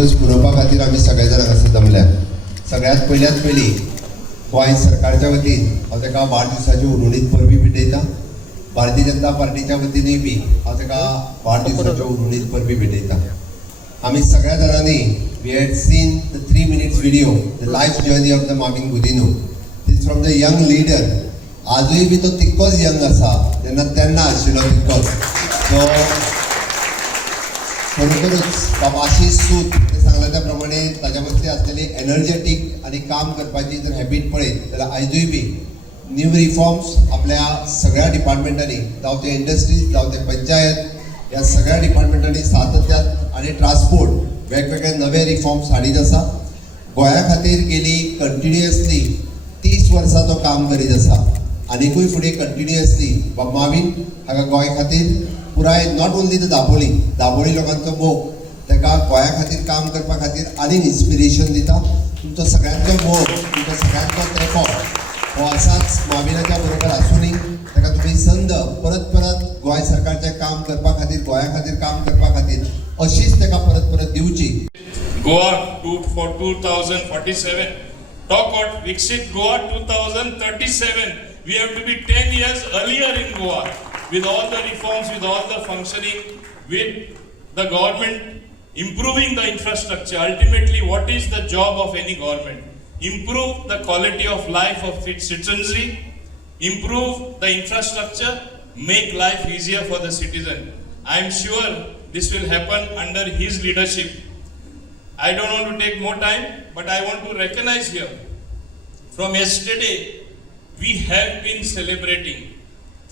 दिवस मनोवपा खातीर आमी सगळे जाण हांगासर जमल्या. सगळ्यात पयली गोंय सरकारच्या वतीन हांव ताका वाडदिवसाची उर्वरीत परबी भेटयता. भारतीय जनता पार्टीच्या वतीनय बी हांव ताका वाडदिवसाच्यो उर्वरीत परबी भेटयता. आमी सगळ्या जाणांनी we had seen the 3 minutes video the life journey of the Marvin Godinho. It's from the young leader. आजूय बी तो तितकोच यंग आसा तेन्ना आशिल्लो तितकोच. सो खरोखरच आशीष सूद सांगला त्या प्रमाणे ताच्या मदली असलेली एनर्जेटीक आणि काम करपाची जर हॅबीट पळयत जाल्यार आयजूय बी न्यू रिफॉर्म्स आपल्या सगळ्या डिपार्टमेंटांनी जावं ते इंडस्ट्रीज जावं ते पंचायत ह्या सगळ्या डिपार्टमेंटांनी सातत्यान आणि ट्रान्सपोर्ट वेगवेगळे नवे रिफॉर्म्स हाडीत आसा. गोंया खातीर गेली कंटिन्युअसली 30 वर्सां तो काम करीत आसा. आनीकूय फुडें कंटिन्युअसली मार्विन हाका गोंय खातीर पुराय नॉट ओन्ली द दाबोळी लोकांचो मोग ताका गोंया खातीर काम करपा खातीर आनीक इन्स्पिरेशन दिता. तुमचो सगळ्यांचो मोग तुमचो सगळ्यांचो तेंको हो असाच मार्विनाच्या बरोबर आसूनी ताका तुमी संद परत गोंय सरकारचें काम करपा खातीर गोंया खातीर काम करपा खातीर अशीच ताका परत दिवची. Goa for 2047. Talk about Viksit Goa 2037. We have to be 10 years earlier in Goa with all the reforms, with all the functioning, with the government improving the infrastructure. Ultimately, what is the job of any government? Improve the quality of life of its citizenry, improve the infrastructure, make life easier for the citizen. I am sure this will happen under his leadership. I don't want to take more time, but I want to recognize here. From yesterday, we have been celebrating.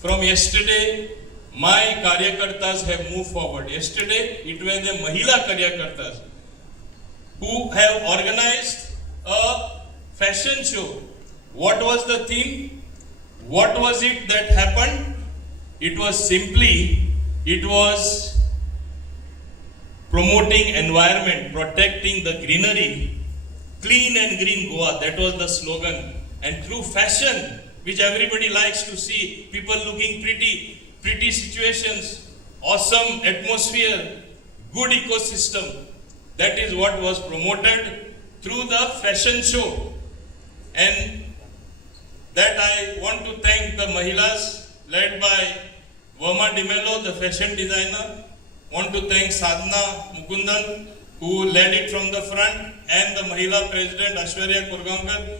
From yesterday, my Karyakartas have moved forward. Yesterday, it were the Mahila Karyakartas who have organized a fashion show. What was the theme? What was it that happened? It was promoting environment, protecting the greenery, clean and green Goa. That was the slogan. And through fashion, which everybody likes to see, people looking pretty situations, awesome atmosphere, good ecosystem. That is what was promoted through the fashion show. And that I want to thank the Mahilas led by Verma Dimelo, the fashion designer. Want to thank Sadhna Mukundan, who led it from the front, and the Mahila President Ashwarya Kurgankar.